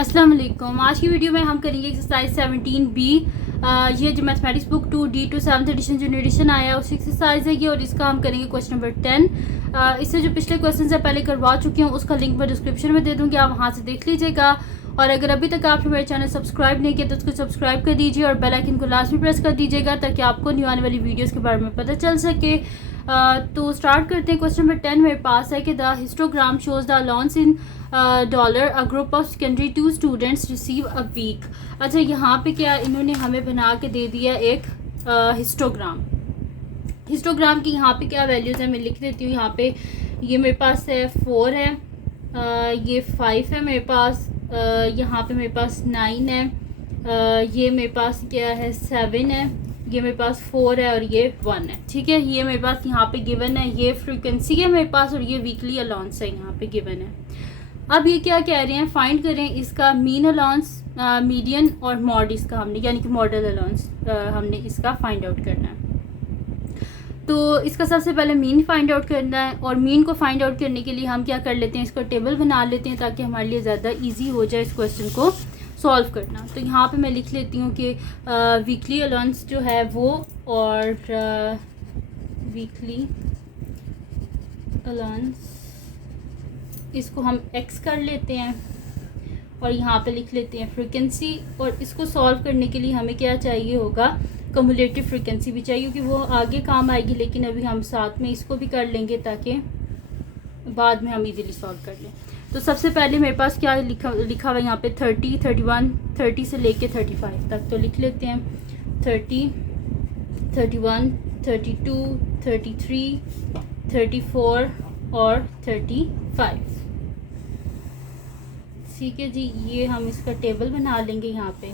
अस्सलाम वालेकुम। आज की वीडियो में हम करेंगे एक्सरसाइज 17B। ये जो mathematics book 2D two 7th edition जो एडिशन आया है उसी एक्सरसाइज है ये, और इसका हम करेंगे क्वेश्चन नंबर 10। इससे जो पिछले क्वेश्चन है पहले करवा चुकी हूँ, उसका लिंक मैं डिस्क्रिप्शन में दे दूँगी, आप वहाँ से देख लीजिएगा। और अगर अभी तक आपने मेरे चैनल सब्सक्राइब नहीं किया तो उसको सब्सक्राइब कर दीजिए और बेल आइकन को लास्ट में प्रेस कर दीजिएगा ताकि आपको न्यू आने वाली वीडियोज़ के बारे में पता चल सके। तो स्टार्ट करते हैं। क्वेश्चन नंबर 10 मेरे पास है कि the histogram shows the allowance in dollar a group of secondary 2 students receive a week. अच्छा, यहाँ पे क्या इन्होंने हमें बना के दे दिया एक हिस्टोग्राम। हिस्टोग्राम की यहाँ पे क्या वैल्यूज़ है मैं लिख देती हूँ। यहाँ पे ये मेरे पास है 4 है, ये 5 है मेरे पास, यहाँ पे मेरे पास 9 है, ये मेरे पास क्या है 7 है, ये मेरे पास 4 है और ये 1 है। ठीक है, ये मेरे पास यहाँ पे गिवन है, ये फ्रीक्वेंसी है मेरे पास और ये वीकली अलाउंस है यहाँ पे गिवन है। अब ये क्या कह रहे हैं, फाइंड करें इसका मीन अलाउंस, मीडियन और मॉड इसका हमने यानी कि मॉडल अलाउंस हमने इसका फाइंड आउट करना है। तो इसका सबसे पहले मीन फाइंड आउट करना है, और मीन को फाइंड आउट करने के लिए हम क्या कर लेते हैं, इसका टेबल बना लेते हैं ताकि हमारे लिए ज़्यादा ईजी हो जाए इस क्वेश्चन को सॉल्व करना। तो यहाँ पे मैं लिख लेती हूँ कि वीकली अलाउंस जो है वो, और वीकली अलाउंस इसको हम x कर लेते हैं और यहाँ पे लिख लेते हैं फ्रीक्वेंसी। और इसको सॉल्व करने के लिए हमें क्या चाहिए होगा, कम्युलेटिव फ्रीक्वेंसी भी चाहिए क्योंकि वो आगे काम आएगी, लेकिन अभी हम साथ में इसको भी कर लेंगे ताकि बाद में हम इजीली सॉल्व कर लें। तो सबसे पहले मेरे पास क्या लिखा हुआ है यहाँ पे 30, 31, 30 से लेके 35 तक। तो लिख लेते हैं 30, 31, 32, 33, 34 और 35। ठीक है जी, ये हम इसका टेबल बना लेंगे यहाँ पे।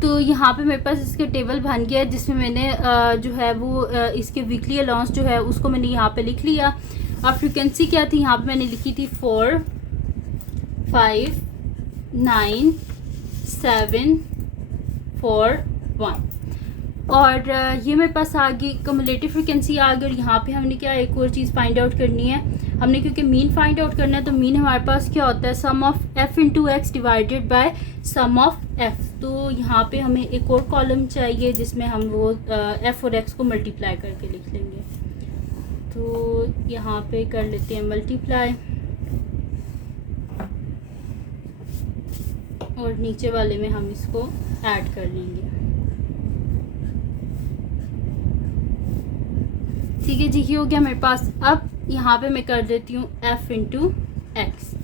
तो यहाँ पे मेरे पास इसके टेबल बन गया है जिसमें मैंने जो है वो इसके वीकली अलाउंस जो है उसको मैंने यहाँ पे लिख लिया। अब फ्रीक्वेंसी क्या थी, यहाँ पे मैंने लिखी थी 4, 5, 9, 7, 4, 1। और ये मेरे पास आ गई कम्युलेटिव फ्रीक्वेंसी आ गई। और यहाँ पे हमने क्या एक और चीज़ फाइंड आउट करनी है हमने, क्योंकि मीन फाइंड आउट करना है। तो मीन हमारे पास क्या होता है, sum of f into x divided by sum of f। तो यहाँ पे हमें एक और कॉलम चाहिए जिसमें हम वो f और x को मल्टीप्लाई करके लिख लेंगे। तो यहाँ पे कर लेते हैं मल्टीप्लाई, और नीचे वाले में हम इसको ऐड कर लेंगे। ठीक है जी, ये हो गया मेरे पास। अब यहाँ पे मैं कर देती हूँ f इंटू एक्स।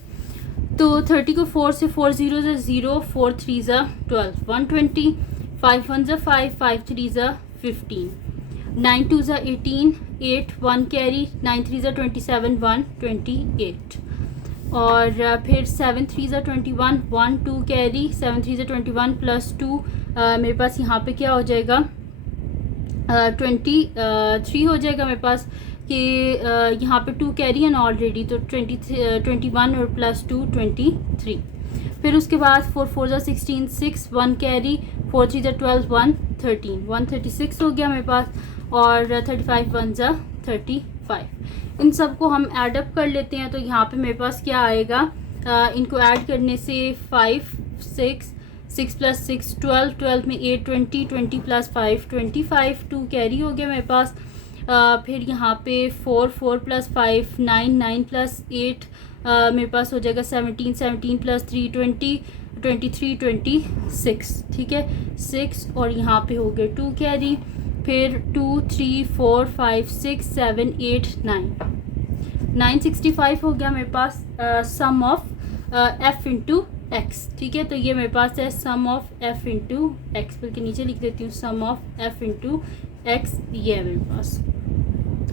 तो 30 को 4 से 4 0 ज़ा 0, 4 3 ज़ा 12, 120, 5 1 ज़ा 5, 5 3 ज़ा 15, 9 2 ज़ा 18, 8 1 कैरी, 9 3 ज़ा 27, 1 28। और फिर 7 3 ज़ा 21, 1 2 कैरी, 7 3 ज़ा 21 प्लस 2 मेरे पास यहाँ पे क्या हो जाएगा 23 हो जाएगा मेरे पास कि यहाँ पे 2 कैरी है ना ऑलरेडी, तो 21 और प्लस 2 23। फिर उसके बाद 4 4 ज़ा 16, 6 1 कैरी, 4 3 ज़ा 12, 1 13, 136 हो गया मेरे पास। और 35 1 ज़ा 35। इन सब को हम ऐड अप कर लेते हैं। तो यहाँ पे मेरे पास क्या आएगा, इनको ऐड करने से 5 6 6 प्लस 6 12, 12 में 8 20, 20 प्लस 5 25, 2 कैरी हो गया मेरे पास। फिर यहाँ पे 4 4 प्लस 5 9, 9 प्लस 8 मेरे पास हो जाएगा 17, 17 प्लस 3 20, 23 26। ठीक है 6, और यहाँ पे हो गए 2 कैरी। फिर 2 3 4 5 6 7 8 9, 965 हो गया मेरे पास सम ऑफ f इंटू एक्स। ठीक है, तो ये मेरे पास है sum of f into x, बल्कि नीचे लिख देती हूँ सम ऑफ f इंटू एक्स, ये है मेरे पास।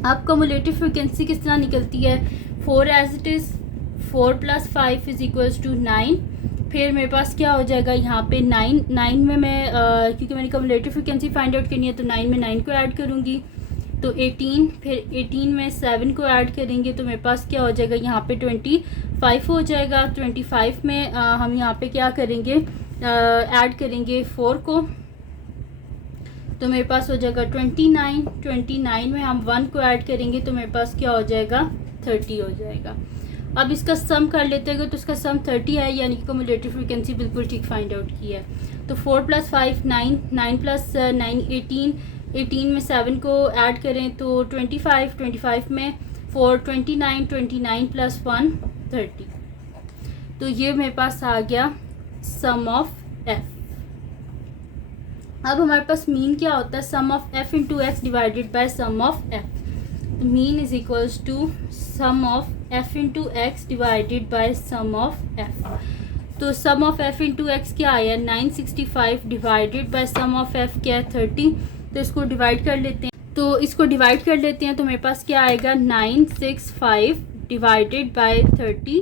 अब कम्युलेटिव फ्रिक्वेंसी किस तरह निकलती है, 4 as it is, 4 plus 5 is equals to 9। फिर मेरे पास क्या हो जाएगा यहाँ पे 9 में मैं क्योंकि मैंने कम्युलेटिव फ्रिक्वेंसी फाइंड आउट करनी है तो 9 में 9 को ऐड करूँगी। तो 18, फिर 18 में 7 को ऐड करेंगे तो मेरे पास क्या हो जाएगा, यहाँ पे 25 हो जाएगा। 25 में हम यहाँ पे क्या करेंगे, ऐड करेंगे 4 को, तो मेरे पास हो जाएगा 29। 29 में हम 1 को ऐड करेंगे तो मेरे पास क्या हो जाएगा, 30 हो जाएगा। अब इसका सम कर लेते हैं तो इसका सम 30 है, यानी कि कम्युलेटिव फ्रीक्वेंसी बिल्कुल ठीक फाइंड आउट की है। तो 4 + 5 9, 9 + 9 18, 18 में 7 को ऐड करें तो 25, 25 में 4 29, 29 + 1 30। तो ये मेरे पास आ गया सम ऑफ एफ। अब हमारे पास मीन क्या होता है, sum of f into x divided by sum of f. तो mean is equals to sum of f into x divided by sum of f. तो sum of f into x क्या आया, 965 divided by sum of f क्या है, 30। तो इसको divide कर लेते हैं, तो मेरे पास क्या आएगा, 965 डिवाइडेड बाय 30।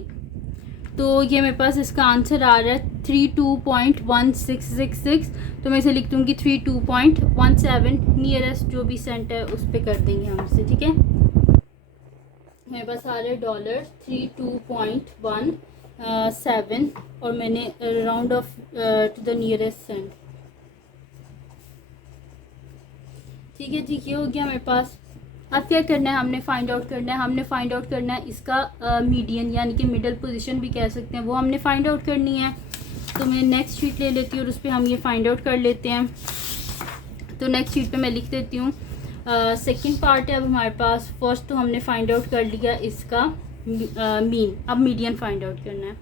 तो ये मेरे पास इसका आंसर आ रहा है 32.1666। तो मैं इसे लिख दूँगी 32.17, नियरेस्ट जो भी सेंट है उस पर कर देंगे हम इसे, ठीक है। मेरे पास आ रहा है $32.17 और मैंने round off to the nearest cent, ठीक है जी। ये हो गया मेरे पास। अब क्या करना है, हमने फाइंड आउट करना है इसका मीडियन, यानी कि मिडल पोजीशन भी कह सकते हैं, वो हमने फाइंड आउट करनी है। तो मैं नेक्स्ट शीट ले लेती हूँ और उस पर हम ये फाइंड आउट कर लेते हैं। तो नेक्स्ट शीट पे मैं लिख देती हूँ। सेकंड पार्ट है अब हमारे पास। फर्स्ट तो हमने फाइंड आउट कर लिया इसका मीन, अब मीडियन फाइंड आउट करना है।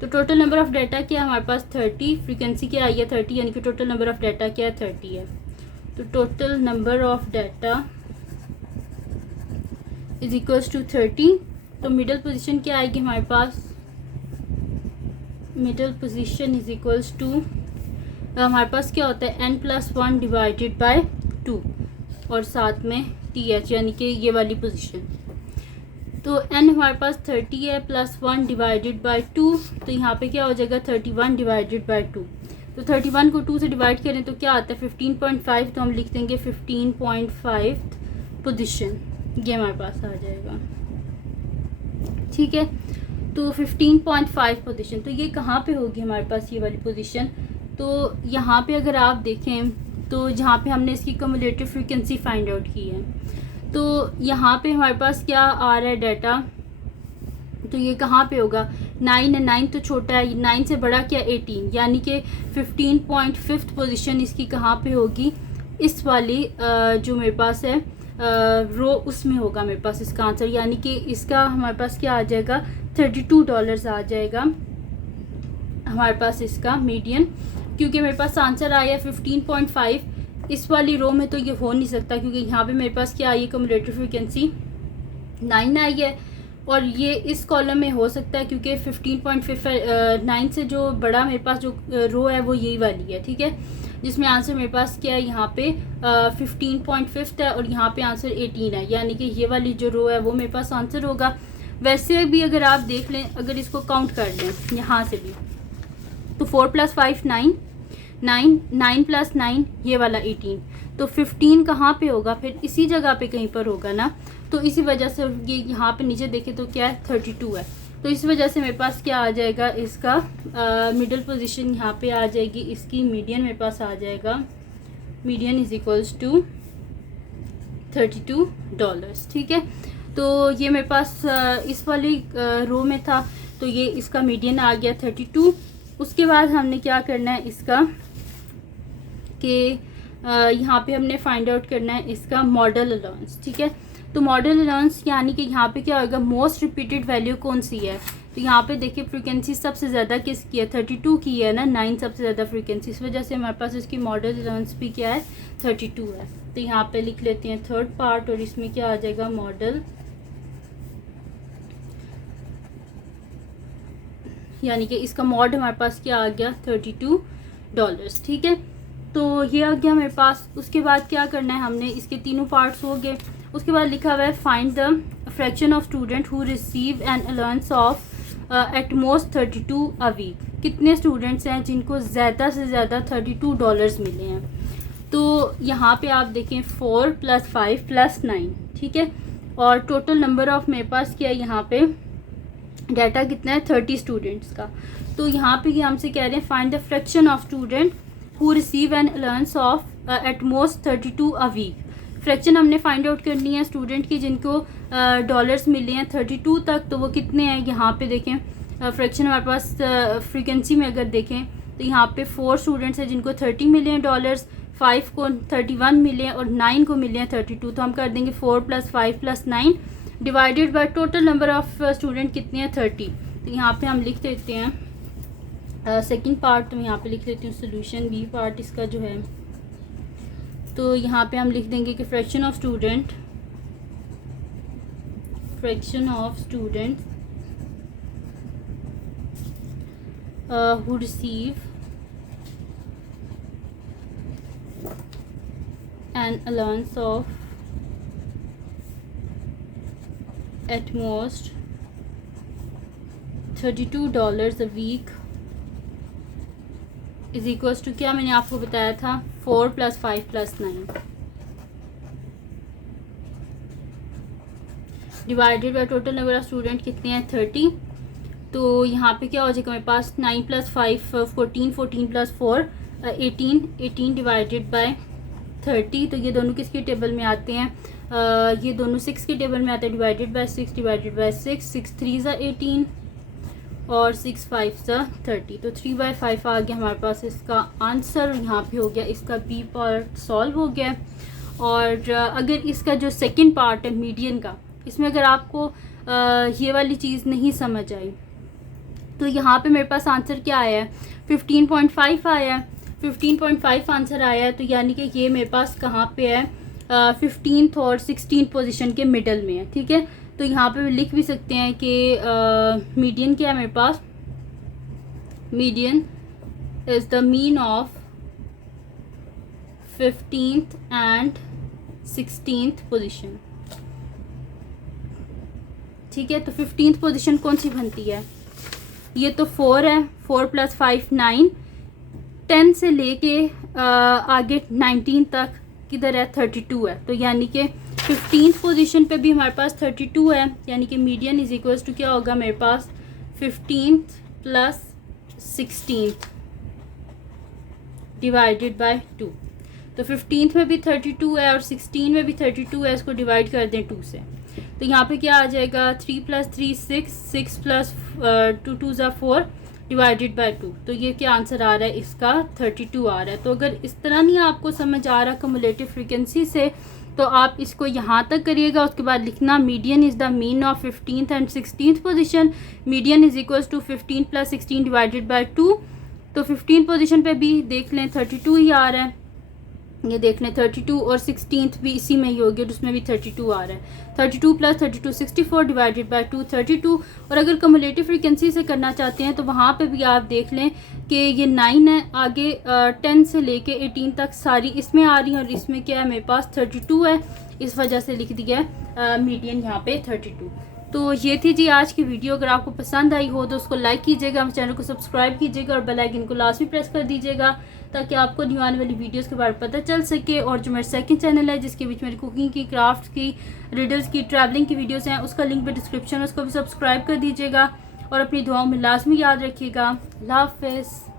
तो टोटल नंबर ऑफ़ डाटा क्या है हमारे पास, 30। फ्रीक्वेंसी क्या आई है, 30, यानी कि टोटल नंबर ऑफ़ डाटा क्या है, 30 है। तो total number of data is equals to 30। तो मिडल पोजीशन क्या आएगी हमारे पास, middle position is equals to, हमारे पास क्या होता है, n+1 डिवाइडेड बाय 2 और साथ में th, यानी कि ये वाली पोजीशन। तो n हमारे पास 30 है, +1 डिवाइडेड बाय 2, तो यहाँ पे क्या हो जाएगा, 31 डिवाइडेड बाय 2। तो 31 को 2 से डिवाइड करें तो क्या आता है, 15.5। तो हम लिख देंगे 15.5 पोजीशन, ये हमारे पास आ जाएगा, ठीक है। तो 15.5 पोजीशन, तो ये कहाँ पे होगी हमारे पास ये वाली पोजीशन। तो यहाँ पे अगर आप देखें तो जहाँ पे हमने इसकी कम्युलेटिव फ्रीक्वेंसी फाइंड आउट की है, तो यहाँ पे हमारे पास क्या आ रहा है डाटा, तो ये कहाँ पे होगा, 9 है, 9 तो छोटा है, 9 से बड़ा क्या, 18, यानी कि 15.5 पोजीशन इसकी कहाँ पे होगी, इस वाली जो मेरे पास है रो, उसमें होगा मेरे पास इसका आंसर, यानी कि इसका हमारे पास क्या आ जाएगा, $32 आ जाएगा हमारे पास इसका मीडियन। क्योंकि मेरे पास आंसर आया 15.5, इस वाली रो में तो ये हो नहीं सकता, क्योंकि यहाँ पे मेरे पास क्या आई है, कम्युलेटिव फ्रीक्वेंसी 9 आई है, और ये इस कॉलम में हो सकता है क्योंकि 15.5 9 से जो बड़ा मेरे पास जो रो है वो यही वाली है, ठीक है, जिसमें आंसर मेरे पास क्या है, यहाँ पे 15.5 है और यहाँ पे आंसर 18 है, यानी कि ये वाली जो रो है वो मेरे पास आंसर होगा। वैसे भी अगर आप देख लें, अगर इसको काउंट कर लें यहाँ से भी, तो 4 + 5 9, 9 + 9 ये वाला 18, तो 15 कहाँ पे होगा, फिर इसी जगह पे कहीं पर होगा ना। तो इसी वजह से ये यहाँ पे नीचे देखें तो क्या है, 32 है। तो इस वजह से मेरे पास क्या आ जाएगा, इसका मिडल पोजीशन यहाँ पे आ जाएगी, इसकी मीडियन मेरे पास आ जाएगा, मीडियन इज इक्वल्स टू $32, ठीक है। तो ये मेरे पास इस वाली रो में था, तो ये इसका मीडियन आ गया 32। उसके बाद हमने क्या करना है इसका, कि यहाँ पे हमने फाइंड आउट करना है इसका मॉडल अलाउंस, ठीक है। तो मॉडल अलाउंस यानी कि यहाँ पे क्या होगा, मोस्ट रिपीटेड वैल्यू कौन सी है। तो यहाँ पे देखिए फ्रीक्वेंसी सबसे ज़्यादा किसकी है, 32 की है ना, 9 सबसे ज़्यादा फ्रीक्वेंसी, इस वजह से हमारे पास इसकी मॉडल अलाउंस भी क्या है, 32 है। तो यहाँ पे लिख लेते हैं थर्ड पार्ट, और इसमें क्या आ जाएगा, मॉडल, यानी कि इसका मॉड हमारे पास क्या आ गया, $32, ठीक है। तो ये आ गया मेरे पास। उसके बाद क्या करना है हमने, इसके तीनों पार्ट्स हो गए। उसके बाद लिखा हुआ है find the fraction of student who receive an allowance of at most 32 a week. कितने स्टूडेंट्स हैं जिनको ज़्यादा से ज़्यादा $32 मिले हैं। तो यहाँ पे आप देखें 4 + 5 + 9, ठीक है। और टोटल नंबर ऑफ मेरे पास क्या है, यहाँ पे डाटा कितना है 30 स्टूडेंट्स का। तो यहाँ पे ये हमसे कह रहे हैं find the fraction of student who receive an allowance of at most 32 a week. Fraction हमने फाइंड आउट करनी है स्टूडेंट की जिनको डॉलर्स मिले हैं 32 तक, तो वो कितने हैं। यहाँ पे देखें फ्रैक्शन हमारे पास फ्रीक्वेंसी में अगर देखें तो यहाँ पे 4 स्टूडेंट्स हैं जिनको 30 मिले हैं डॉलर्स, 5 को 31 मिले हैं और 9 को मिले हैं 32। तो हम कर देंगे 4 + 5 + 9 divided by total number of student कितने हैं 30। तो यहाँ पे हम लिख देते हैं सेकंड पार्ट, तो मैं यहाँ पे लिख देती हूँ सोल्यूशन बी पार्ट इसका जो है। तो यहाँ पे हम लिख देंगे कि fraction of student who receive an allowance of at most $32 a week is equals to क्या मैंने आपको बताया था 4 + 5 + 9 divided by total number of student कितने हैं 30। तो यहाँ पे क्या हो जाएगा मेरे पास 9 + 5 14, 14 + 4 18, 18 डिवाइडेड बाय 30। तो ये दोनों किसके टेबल में आते हैं, ये दोनों 6 के टेबल में आते हैं। डिवाइडेड बाय 6 डिवाइडेड बाय 6, 6 3 = 18 और 6 5 = 30। तो 3/5 आ गया हमारे पास इसका आंसर। यहाँ पे हो गया इसका बी पार्ट सॉल्व हो गया। और अगर इसका जो सेकंड पार्ट है मीडियन का, इसमें अगर आपको ये वाली चीज़ नहीं समझ आई तो यहाँ पे मेरे पास आंसर क्या आया है 15.5 आया है। 15.5 आंसर आया है, तो यानी कि ये मेरे पास कहाँ पे है 15th और 16th पोजीशन के मिडल में है, ठीक है। तो यहाँ पे लिख भी सकते हैं कि मीडियन क्या है मेरे पास, median is the mean of 15th and 16th position, ठीक है। तो 15th पोजीशन कौन सी बनती है, ये तो 4 है, 4 + 5 9, 10 से लेके आगे 19 तक किधर है 32 है। तो यानी कि 15th पोजीशन पे भी हमारे पास 32 है, यानी कि मीडियन इज इक्वल्स टू क्या होगा मेरे पास 15th + 16th डिवाइडेड बाय 2। तो 15th में भी 32 है और 16 में भी 32 है, इसको डिवाइड कर दें 2 से। तो यहाँ पे क्या आ जाएगा 3 + 3 6, 6 + 2 2 = 4 डिवाइडेड बाय 2। तो ये क्या आंसर आ रहा है इसका 32 आ रहा है। तो अगर इस तरह नहीं आपको समझ आ रहा क्युमुलेटिव फ्रीक्वेंसी से, तो आप इसको यहाँ तक करिएगा। उसके बाद लिखना median is the mean of 15th and 16th position, median is equals to 15 + 16 divided by 2। तो 15th पोजीशन पे भी देख लें 32 ही आ रहा है, ये देख लें 32 और 16th भी इसी में ही होगी, उसमें भी 32 आ रहा है। 32 + 32 64 डिवाइडेड बाय 2 32। और अगर कम्युलेटिव फ्रीक्वेंसी से करना चाहते हैं तो वहाँ पे भी आप देख लें कि ये 9 है, आगे 10 से लेके 18 तक सारी इसमें आ रही हैं और इसमें क्या है मेरे पास 32 है, इस वजह से लिख दिया है मीडियन यहाँ पे 32। तो ये थी जी आज की वीडियो। अगर आपको पसंद आई हो तो उसको लाइक कीजिएगा, हमारे चैनल को सब्सक्राइब कीजिएगा और बेल आइकन को लास्ट में प्रेस कर दीजिएगा ताकि आपको न्यू आने वाली वीडियोस के बारे में पता चल सके। और जो मेरा सेकंड चैनल है जिसके बीच मेरी कुकिंग की, क्राफ्ट्स की, रिडल्स की, ट्रैवलिंग की वीडियोस हैं, उसका लिंक भी डिस्क्रिप्शन है, उसको भी सब्सक्राइब कर दीजिएगा और अपनी दुआओं में लाजमी याद रखिएगा। अल्लाह हाफ़िज़।